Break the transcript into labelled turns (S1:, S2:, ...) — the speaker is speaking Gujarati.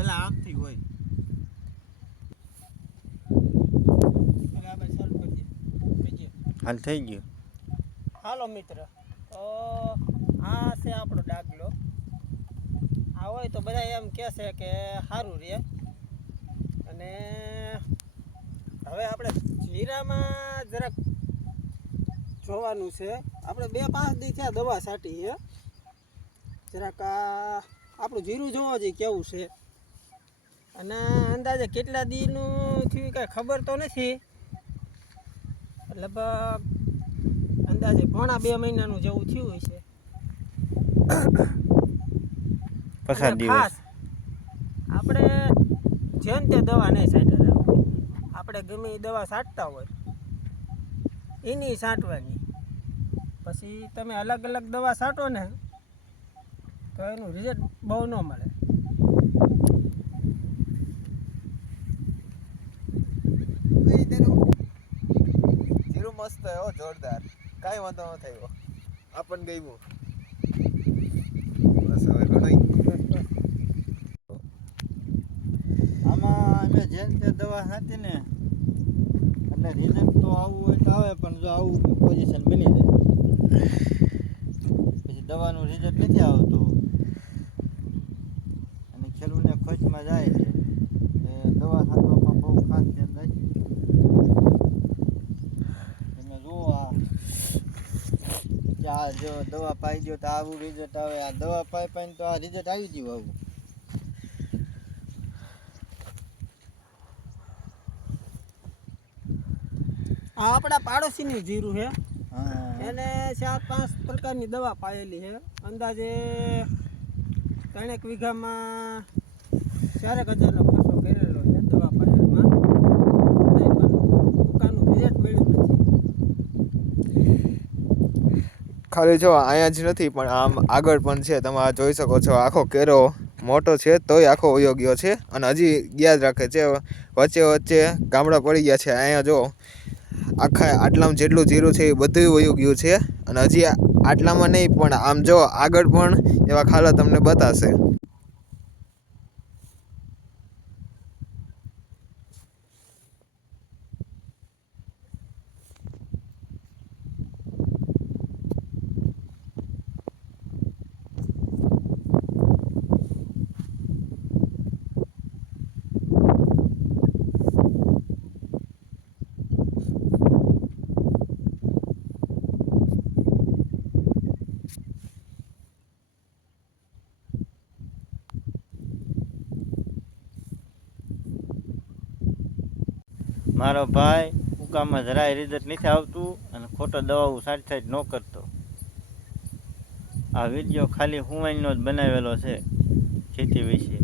S1: પેલા આમથી હોય.
S2: હાલ થઈ ગયું.
S3: હાલો મિત્ર. તો આ છે આપણો ડાગલો. આ હોય તો બધા એમ કહેશે કે સારું રહે અને હવે આપણે જીરામાં જરાક જોવાનું છે. આપણે બે પાંચ દી થયા દવા છાંટી છે જરાક આ આપણું જીરું જોવા જઈએ કેવું છે. અને અંદાજે કેટલા દીનું થયું કાંઈ ખબર તો નથી. લગભગ અંદાજે પોણા બે મહિનાનું જેવું થયું હશે
S2: પસાર દિવસ.
S3: આપણે જેમ તે દવા નહીં છાંટતા આપણે ગમે એ દવા છાંટતા હોય એની છાંટવાની. પછી તમે અલગ અલગ દવા છાંટો ને તો એનું રિઝલ્ટ બહુ ન મળે.
S1: જોરદાર. કાંઈ વાંધો ન થયો. આપણને ગયું બસ હવે ઘણું
S4: આમાં અમે જેમ તે દવા હતી ને, એટલે રિઝલ્ટ તો આવું હોય તો આવે, પણ જો આવું પોઝિશન બની જાય. પછી દવાનું રિઝલ્ટ નથી આવતું. અને ખેડૂતને ખોજમાં જાય છે એ દવા છાંટવામાં બહુ ખાસ ધ્યાન રાખ્યું તમે જુઓ આ કે આ જો દવા પાઈ ગયો તો આવું રિઝલ્ટ આવે. આ દવા પાઈ પાઈને તો આ રિઝલ્ટ આવી ગયું આવું.
S3: આ આપણા પાડોશીનું જીરું છે. એને ચાર પાંચ પ્રકારની દવા પાયેલી છે. અંદાજે ત્રણેક વીઘામાં ચારેક હજારનો ખર્ચો કરેલો છે દવા પાયેલમાં છતાંય પણ દુકાનનું રિઝલ્ટ મળ્યું નથી
S1: ખાલી જો અહીંયા જ નથી, પણ આમ આગળ પણ છે, તમે જોઈ શકો છો, આખો કેરો મોટો છે, તોય આખો યોગ્ય છે. અને હજી યાદ રાખે છે, વચ્ચે વચ્ચે ગામડા પડી ગયા છે, અહીંયા જો આખા આટલામાં જેટલું જીરું છે એ બધું વયું ગયું છે. અને હજી આટલામાં નહીં, પણ આમ જો આગળ પણ એવા ખાલા તમને બતાશે.
S4: મારો ભાઈ ઉકામાં જરાય રિઝલ્ટ નથી આવતું અને ખોટો દવાઓ સાઈડ સાઈડ ન કરતો. આ વીડિયો ખાલી હુંવાઈનો જ બનાવેલો છે ખેતી વિશે.